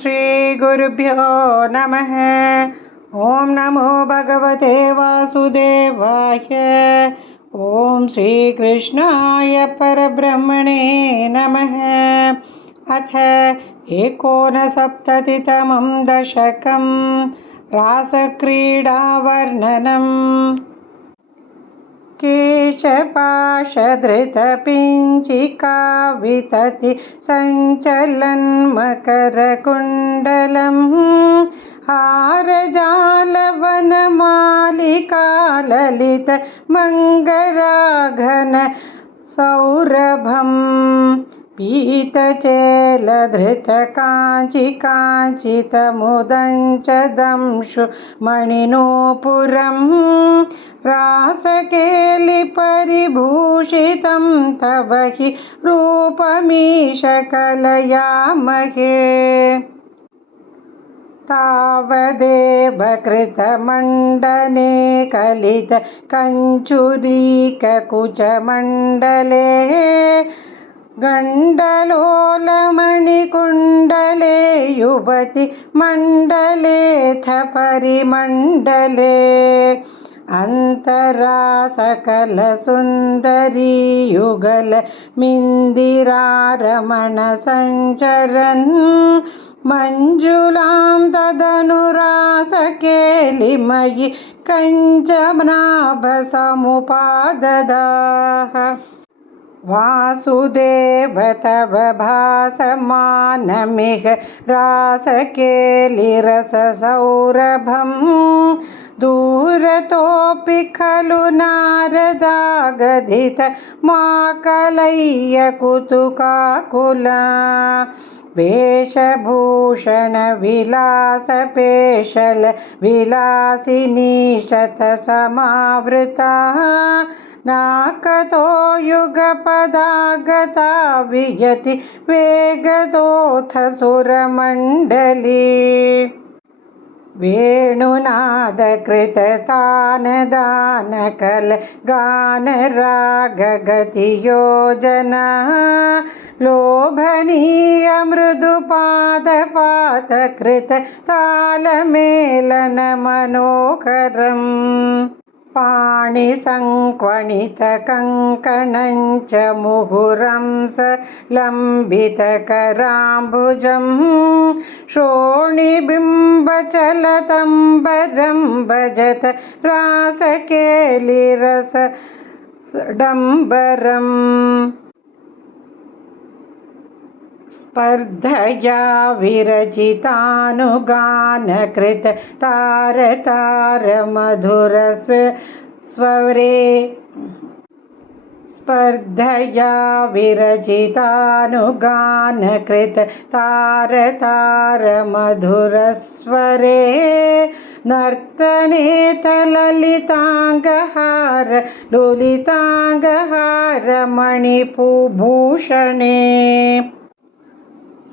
श्रीगुरुभ्यो नमः। ॐ नमो भगवते वासुदेवाय। ॐ श्रीकृष्णाय परब्रह्मणे नमः। अथ 69तमं दशकं रासक्रीडावर्णनम्। केशपाशधृतपिञ्चिका वितति सञ्चलन्मकरकुण्डलं हारजालवनमालिका ललितमङ्गराघन सौरभम् पीतचेलधृतकाञ्चिकाञ्चितमुदञ्चदंशु मणिनूपुरं रासकेलिपरिभूषितं तव हि रूपमीश कलयामहे। तावदेव कृतमण्डने कलित कञ्चुरीककुचमण्डले गण्डलोलमणिकुण्डले युवति मण्डलेऽथ परिमण्डले अन्तरा सकलसुन्दरी युगलमिन्दिरारमण सञ्चरन् मञ्जुलां तदनुरासकेलिमयि कञ्चनाभसमुपाददाः। वासुदेव तव भासमानमिह रासकेलिरससौरभं दूरतोऽपि खलु नारदागदित मा कलय्य कुतुकाकुला वेशभूषणविलासपेशल विलासिनी शतसमावृता नाकतो युगपदागता वियति वेगदोऽथ सुरमण्डली वेणुनादकृततानदानकल गानरागगतियोजना लोभनीय मृदुपादपातकृत तालमेलन मनोहरम् पाणिसङ्क्वणितकङ्कणञ्च मुहुरं लम्बितकराम्बुजं शोणिबिम्बचलतम्बरं भजत रासकेलिरसडम्बरम् स्पर्धया विरचितानुगानकृत तारतारमधुरस्वरे स्पर्धया विरचितानुगानकृत तारतारमधुरस्वरे नर्तनेत ललिताङ्गहार लुलिताङ्गहार मणिभूषणे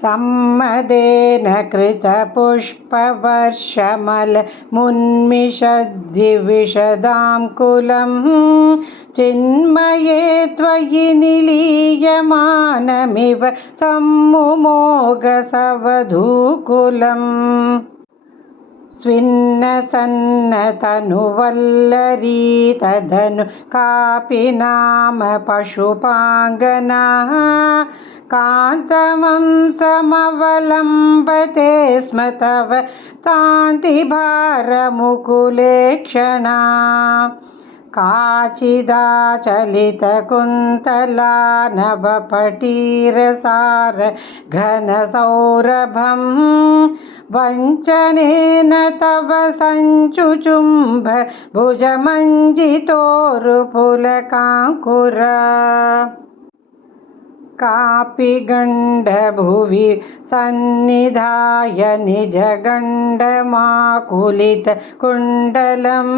सम्मदेन कृतपुष्पवर्षमल मुन्मिषद्दिविशदाङ्कुलं चिन्मये त्वयि निलीयमानमिव सम्मुमोगसवधूकुलम् स्विन्नसन्नतनुवल्लरी तदनु कापि नाम पशुपाङ्गना कान्तमं समवलम्बते स्म तव कान्तिभारमुकुलेक्षणा काचिदाचलितकुन्तला नभपटीरसार घनसौरभं वञ्चनेन तव सञ्चुचुम्भ भुजमञ्जितोरुपुलकाङ्कुरा कापि गण्डभुवि सन्निधाय निजगण्डमाकुलितकुण्डलं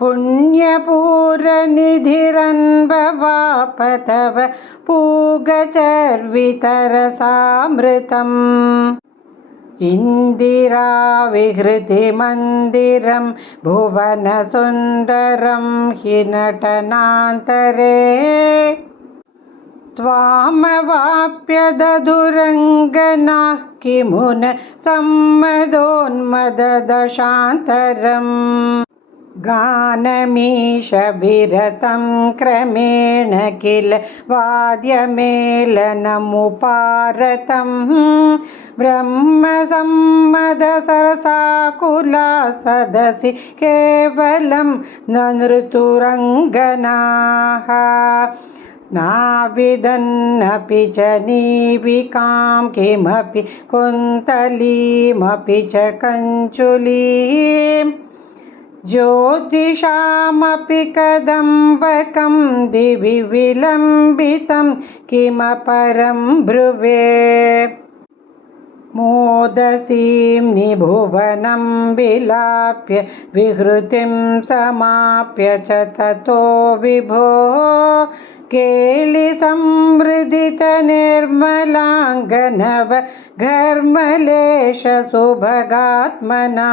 पुण्यपूरनिधिरन्ववाप तव पूगचर्वितरसामृतम् इन्दिराविहृतिमन्दिरं भुवनसुन्दरं हि नटनान्तरे त्वामवाप्य दधुरङ्गनाः किमु न सम्मदोन्मददशान्तरम् गानमीशविरतं क्रमेण किल वाद्यमेलनमुपारतं ब्रह्मसम्मदसरसाकुला सदसि केवलं न नृतुरङ्गनाः नाविदन्नपि च नीविकां किमपि कुन्तलीमपि च कञ्चुलीं ज्योतिषामपि कदम्बकं दिवि विलम्बितं किमपरं ब्रुवे मोदसीं निभुवनं विलाप्य विहृतिं समाप्य च ततो विभो केलिसंवृदितनिर्मलाङ्गनव घर्मलेश सुभगात्मना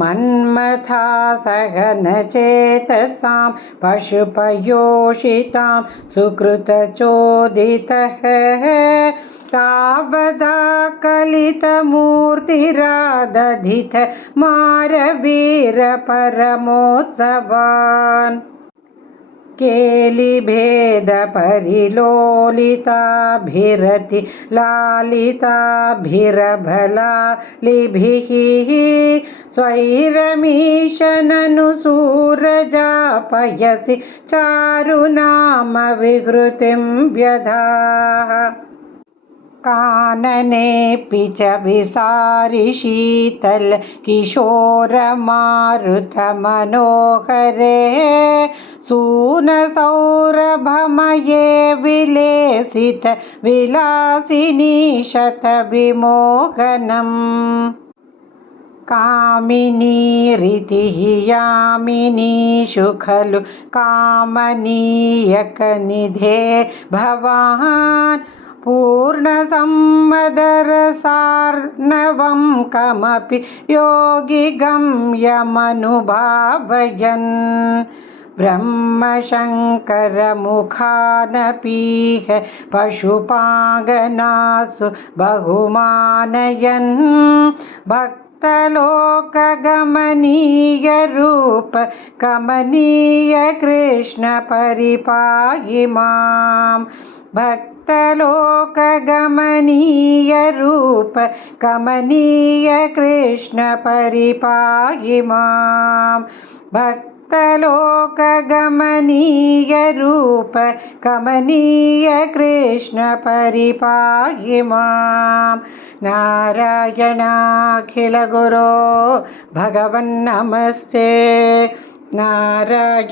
मन्मथा सहनचेतसां पशुपयोषितां सुकृतचोदितः तावदा कलितमूर्तिरादधित मारवीरपरमोत्सवान् केलिभेदपरिलोलिताभिरति लालिताभिरभलालिभिः स्वैरमीशननुसूरजापयसि चारुनाम विहृतिं व्यधाः काननेऽपि च विसारिशीतल किशोरमारुतमनोहरे सूनसौरभमये विलेसित विलासिनी शतविमोहनम् कामिनीरितिः यामिनीषु खलु कामनीयकनिधे भवान् पूर्णसम्मदरसार्णवं कमपि योगिगम्यमनुभावयन् ब्रह्मशङ्करमुखानपीह पशुपाङ्गनासु बहुमानयन् भक्तलोकगमनीयरूप कमनीय कृष्ण परिपाहि मां भक्तलोकगमनीयरूप कमनीय कृष्ण परिपाहि मां भक्तलोकगमनीयरूप कमनीय कृष्ण परिपाहि मां नारायणाखिलगुरो भगवन्नमस्ते नारायणाखिलगुरो